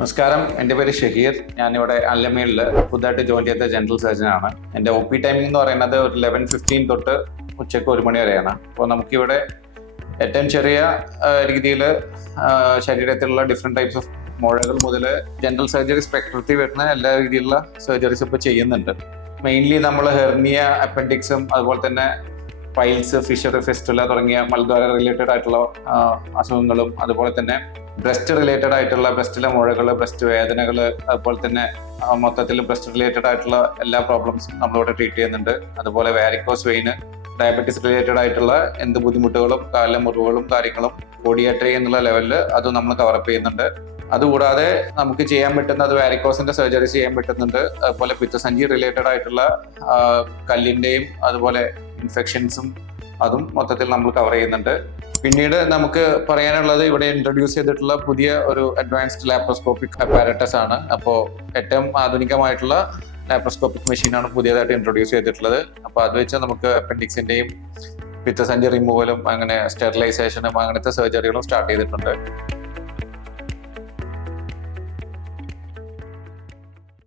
നമസ്കാരം, എൻ്റെ പേര് ഷഹീർ. ഞാനിവിടെ അല്ലമയിൽ പുതുതായിട്ട് ജോയിൻ ചെയ്ത ജനറൽ സർജൻ ആണ്. എൻ്റെ OP ടൈമിംഗ് എന്ന് പറയുന്നത് ഒരു 11:15 തൊട്ട് ഉച്ചയ്ക്ക് 1 മണി വരെയാണ്. അപ്പോൾ നമുക്കിവിടെ ഏറ്റവും ചെറിയ രീതിയിൽ ശരീരത്തിലുള്ള ഡിഫറെൻറ്റ് ടൈപ്സ് ഓഫ് മുഴകൾ മുതൽ ജനറൽ സർജറി സ്പെക്ട്രത്തിൽ വരുന്ന എല്ലാ രീതിയിലുള്ള സർജറീസ് ഇപ്പോൾ ചെയ്യുന്നുണ്ട്. മെയിൻലി നമ്മൾ ഹെർണിയ, അപ്പൻഡിക്സും അതുപോലെ തന്നെ പൈൽസ്, ഫിഷർ, ഫെസ്റ്റുല തുടങ്ങിയ മലദ്വാര റിലേറ്റഡ് ആയിട്ടുള്ള അസുഖങ്ങളും, അതുപോലെ തന്നെ ബ്രസ്റ്റ് റിലേറ്റഡ് ആയിട്ടുള്ള ബ്രസ്റ്റിലെ മുഴകൾ, ബ്രസ്റ്റ് വേദനകൾ, അതുപോലെ തന്നെ മൊത്തത്തിൽ ബ്രസ്റ്റ് റിലേറ്റഡ് ആയിട്ടുള്ള എല്ലാ പ്രോബ്ലംസും നമ്മളിവിടെ ട്രീറ്റ് ചെയ്യുന്നുണ്ട്. അതുപോലെ വാരിക്കോസ് വെയിന്, ഡയബറ്റീസ് റിലേറ്റഡ് ആയിട്ടുള്ള എന്ത് ബുദ്ധിമുട്ടുകളും, കാലിലെ മുറിവുകളും കാര്യങ്ങളും പോഡിയാട്രി എന്നുള്ള ലെവലിൽ അത് നമ്മൾ കവറപ്പ് ചെയ്യുന്നുണ്ട്. അതുകൂടാതെ നമുക്ക് ചെയ്യാൻ പറ്റുന്ന വാരിക്കോസിന്റെ സർജറി ചെയ്യാൻ പറ്റുന്നുണ്ട്. അതുപോലെ പിത്തസഞ്ചി റിലേറ്റഡ് ആയിട്ടുള്ള കല്ലിന്റെയും അതുപോലെ ഇൻഫെക്ഷൻസും അതും മൊത്തത്തിൽ നമ്മൾ കവർ ചെയ്യുന്നുണ്ട്. പിന്നീട് നമുക്ക് പറയാനുള്ളത് ഇവിടെ ഇൻട്രൊഡ്യൂസ് ചെയ്തിട്ടുള്ള പുതിയ ഒരു അഡ്വാൻസ്ഡ് ലാപ്രോസ്കോപ്പിക് അപ്പാരറ്റസ് ആണ്. അപ്പോൾ ഏറ്റവും ആധുനികമായിട്ടുള്ള ലാപ്രോസ്കോപ്പിക് മെഷീനാണ് പുതിയതായിട്ട് ഇൻട്രൊഡ്യൂസ് ചെയ്തിട്ടുള്ളത്. അപ്പോൾ അത് വെച്ച് നമുക്ക് അപ്പൻഡിക്സിന്റെയും പിത്തസഞ്ചി റിമൂവലും അങ്ങനെ സ്റ്റെറിലൈസേഷനും അങ്ങനത്തെ സർജറികളും സ്റ്റാർട്ട് ചെയ്തിട്ടുണ്ട്.